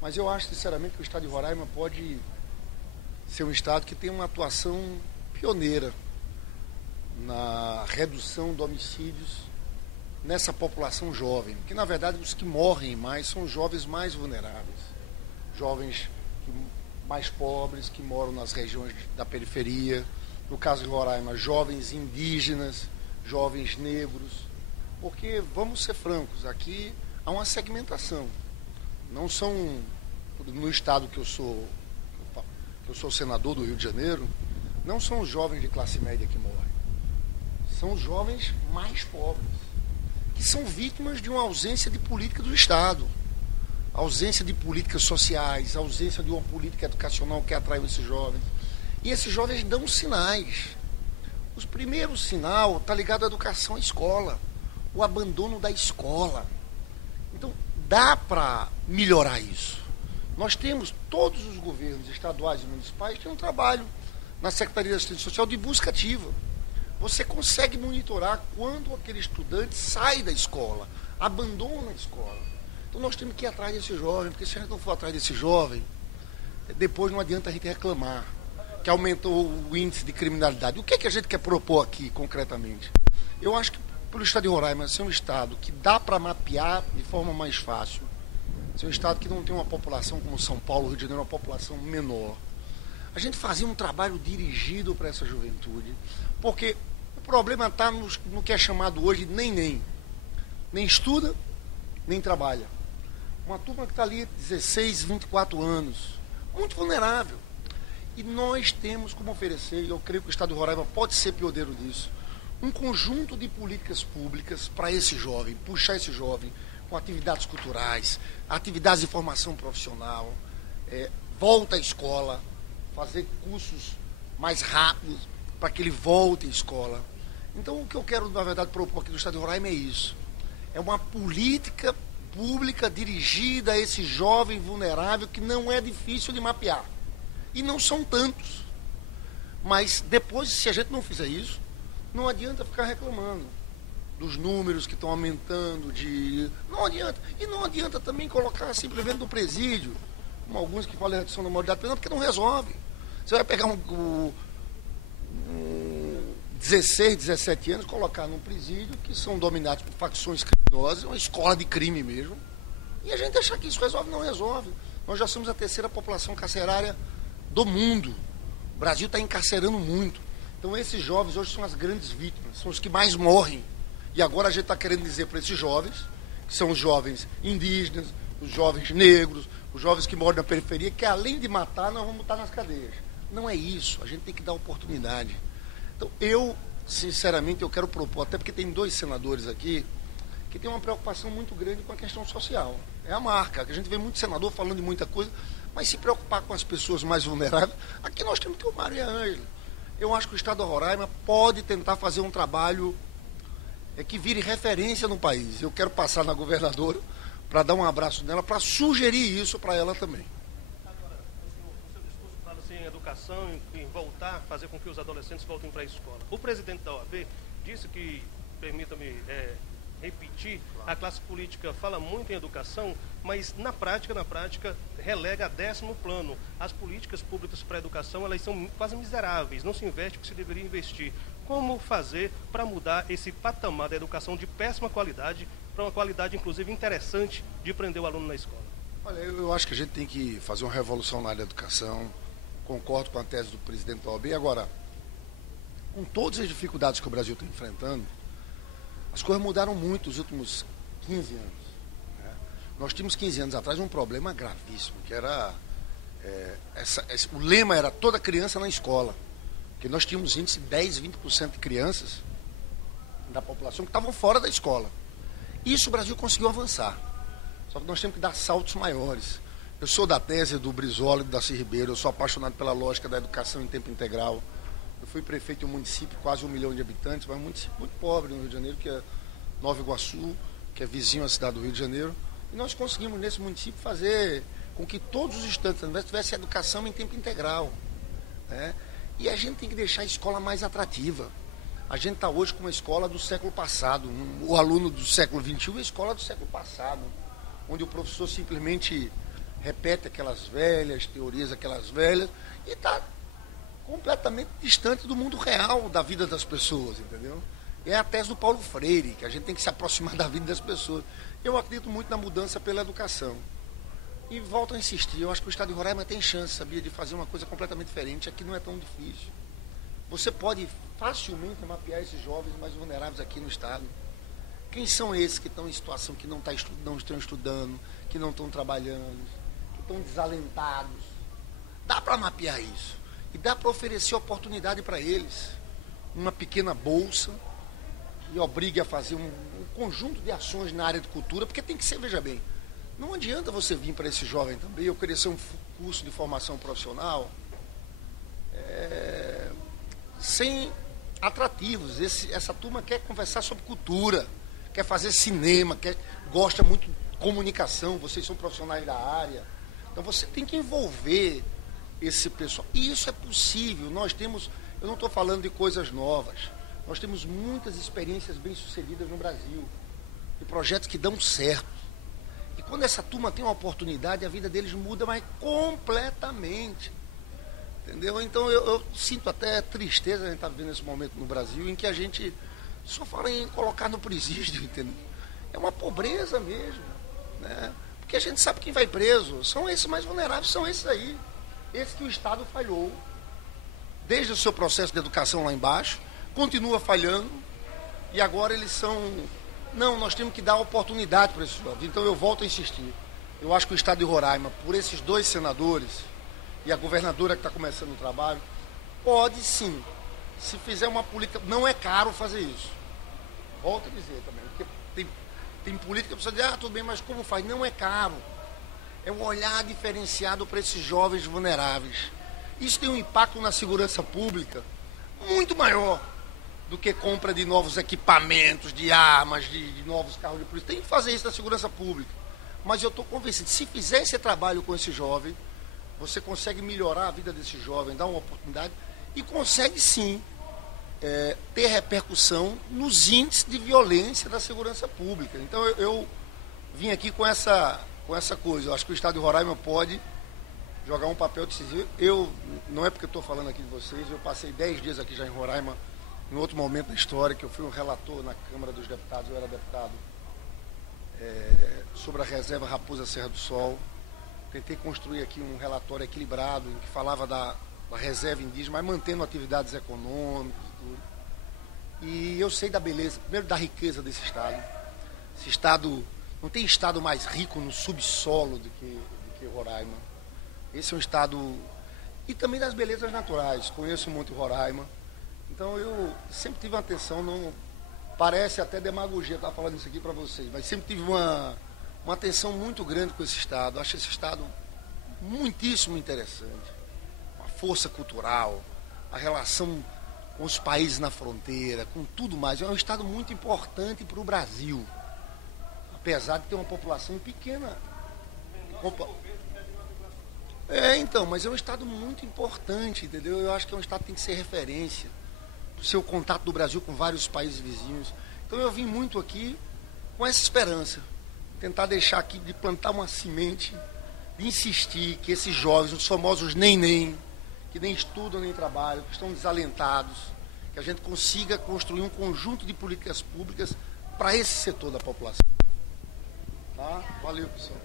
Mas eu acho, sinceramente, que o estado de Roraima pode ser um estado que tem uma atuação pioneira na redução de homicídios nessa população jovem, que na verdade os que morrem mais são os jovens mais vulneráveis, jovens mais pobres que moram nas regiões da periferia, no caso de Roraima, jovens indígenas, jovens negros, porque, vamos ser francos, aqui há uma segmentação. Não são, no estado que eu sou senador do Rio de Janeiro, não são os jovens de classe média que morrem, são os jovens mais pobres, que são vítimas de uma ausência de política do Estado, ausência de políticas sociais, ausência de uma política educacional que atraiu esses jovens. E esses jovens dão sinais. O primeiro sinal está ligado à educação, à escola, o abandono da escola. Então, dá para melhorar isso. Nós temos, todos os governos estaduais e municipais têm um trabalho na Secretaria de Assistência Social de busca ativa. Você consegue monitorar quando aquele estudante sai da escola, abandona a escola. Então nós temos que ir atrás desse jovem, porque se a gente não for atrás desse jovem, depois não adianta a gente reclamar que aumentou o índice de criminalidade. O que é que a gente quer propor aqui, concretamente? Eu acho que, pelo estado de Roraima, ser um estado que dá para mapear de forma mais fácil, ser um estado que não tem uma população como São Paulo, Rio de Janeiro, uma população menor. A gente fazia um trabalho dirigido para essa juventude, porque o problema está no que é chamado hoje nem estuda, nem trabalha. Uma turma que está ali 16, 24 anos, muito vulnerável. E nós temos como oferecer, e eu creio que o estado de Roraima pode ser pioneiro disso, um conjunto de políticas públicas para esse jovem, puxar esse jovem com atividades culturais, atividades de formação profissional, volta à escola, fazer cursos mais rápidos para que ele volte à escola. Então, o que eu quero, na verdade, propor aqui no estado de Roraima é isso. É uma política pública dirigida a esse jovem vulnerável que não é difícil de mapear. E não são tantos. Mas depois, se a gente não fizer isso, não adianta ficar reclamando dos números que estão aumentando, não adianta. E não adianta também colocar simplesmente no presídio, como alguns que falam em redução da moralidade penal, porque não resolve. Você vai pegar um 16, 17 anos, colocar num presídio que são dominados por facções criminosas, uma escola de crime mesmo, e a gente achar que isso resolve, não resolve. Nós já somos a terceira população carcerária do mundo. O Brasil está encarcerando muito. Então esses jovens hoje são as grandes vítimas, são os que mais morrem. E agora a gente está querendo dizer para esses jovens, que são os jovens indígenas, os jovens negros, os jovens que moram na periferia, que além de matar, nós vamos botar nas cadeias. Não é isso, a gente tem que dar oportunidade. Então eu, sinceramente, eu quero propor, até porque tem 2 senadores aqui, que tem uma preocupação muito grande com a questão social. É a marca, que a gente vê muito senador falando de muita coisa, mas se preocupar com as pessoas mais vulneráveis, aqui nós temos que ter o Mário e a Ângela. Eu acho que o estado da Roraima pode tentar fazer um trabalho que vire referência no país. Eu quero passar na governadora para dar um abraço nela, para sugerir isso para ela também. Agora, o seu discurso fala assim, em educação, em voltar, fazer com que os adolescentes voltem para a escola. O presidente da OAB disse que, permita-me repetir, a classe política fala muito em educação, mas na prática, relega a 10º plano. As políticas públicas para a educação, elas são quase miseráveis, não se investe o que se deveria investir. Como fazer para mudar esse patamar da educação de péssima qualidade para uma qualidade, inclusive, interessante de prender o aluno na escola? Olha, eu acho que a gente tem que fazer uma revolução na área da educação. Concordo com a tese do presidente da OAB. Agora, com todas as dificuldades que o Brasil está enfrentando, as coisas mudaram muito nos últimos 15 anos. Né? Nós tínhamos 15 anos atrás um problema gravíssimo, que era... o lema era toda criança na escola. Porque nós tínhamos índice de 10, 20% de crianças da população que estavam fora da escola. Isso o Brasil conseguiu avançar. Só que nós temos que dar saltos maiores. Eu sou da tese do Brizola e do Darcy Ribeiro, eu sou apaixonado pela lógica da educação em tempo integral. Eu fui prefeito de um município de quase 1 milhão de habitantes, mas um município muito pobre no Rio de Janeiro, que é Nova Iguaçu, que é vizinho à cidade do Rio de Janeiro. E nós conseguimos, nesse município, fazer com que todos os estudantes da universidade tivessem educação em tempo integral. Né? E a gente tem que deixar a escola mais atrativa. A gente está hoje com uma escola do século passado. O aluno do século XXI é a escola do século passado, onde o professor simplesmente repete aquelas velhas teorias, aquelas velhas, e está completamente distante do mundo real da vida das pessoas, entendeu? É a tese do Paulo Freire, que a gente tem que se aproximar da vida das pessoas. Eu acredito muito na mudança pela educação. E volto a insistir, eu acho que o estado de Roraima tem chance, sabia, de fazer uma coisa completamente diferente. Aqui não é tão difícil. Você pode facilmente mapear esses jovens mais vulneráveis aqui no estado. Quem são esses que estão em situação que não estão estudando, que não estão trabalhando, que estão desalentados? Dá para mapear isso. E dá para oferecer oportunidade para eles. Uma pequena bolsa e obrigue a fazer um conjunto de ações na área de cultura, porque tem que ser, veja bem, não adianta você vir para esse jovem também oferecer um curso de formação profissional sem atrativos. Essa turma quer conversar sobre cultura, quer fazer cinema, gosta muito de comunicação, vocês são profissionais da área. Então você tem que envolver esse pessoal. E isso é possível. Eu não estou falando de coisas novas. Nós temos muitas experiências bem-sucedidas no Brasil, de projetos que dão certo. E quando essa turma tem uma oportunidade, a vida deles muda, mas completamente. Entendeu? Então eu sinto até tristeza a gente estar vivendo esse momento no Brasil, em que a gente só fala em colocar no presídio, entendeu? É uma pobreza mesmo, né? Porque a gente sabe quem vai preso, são esses mais vulneráveis, são esses aí. Esses que o Estado falhou, desde o seu processo de educação lá embaixo, continua falhando, e agora eles são... Não, nós temos que dar oportunidade para esses jovens. Então eu volto a insistir. Eu acho que o estado de Roraima, por esses 2 senadores e a governadora que está começando o trabalho, pode sim, se fizer uma política... Não é caro fazer isso. Volto a dizer também, porque tem política que precisa dizer, tudo bem, mas como faz? Não é caro. É um olhar diferenciado para esses jovens vulneráveis. Isso tem um impacto na segurança pública muito maior do que compra de novos equipamentos, de armas, de novos carros de polícia. Tem que fazer isso na segurança pública. Mas eu estou convencido, se fizer esse trabalho com esse jovem, você consegue melhorar a vida desse jovem, dar uma oportunidade e consegue sim ter repercussão nos índices de violência da segurança pública. Então eu vim aqui com essa coisa. Eu acho que o estado de Roraima pode jogar um papel decisivo. Não é porque eu estou falando aqui de vocês, eu passei 10 dias aqui já em Roraima, em outro momento da história, que eu fui um relator na Câmara dos Deputados, eu era deputado, sobre a reserva Raposa Serra do Sol. Tentei construir aqui um relatório equilibrado, em que falava da reserva indígena, mas mantendo atividades econômicas e tudo. E eu sei da beleza, primeiro da riqueza desse estado. Esse estado, não tem estado mais rico no subsolo do que Roraima. Esse é um estado... E também das belezas naturais. Conheço muito Roraima. Então eu sempre tive uma atenção, não parece até demagogia estar falando isso aqui para vocês, mas sempre tive uma atenção muito grande com esse estado. Acho esse estado muitíssimo interessante. A força cultural, a relação com os países na fronteira, com tudo mais. É um estado muito importante para o Brasil, apesar de ter uma população pequena. Então, mas é um estado muito importante, entendeu? Eu acho que é um estado que tem que ser referência. O seu contato do Brasil com vários países vizinhos. Então eu vim muito aqui com essa esperança, tentar deixar aqui, de plantar uma semente, de insistir que esses jovens, os famosos nem, que nem estudam nem trabalham, que estão desalentados, que a gente consiga construir um conjunto de políticas públicas para esse setor da população. Tá? Valeu, pessoal.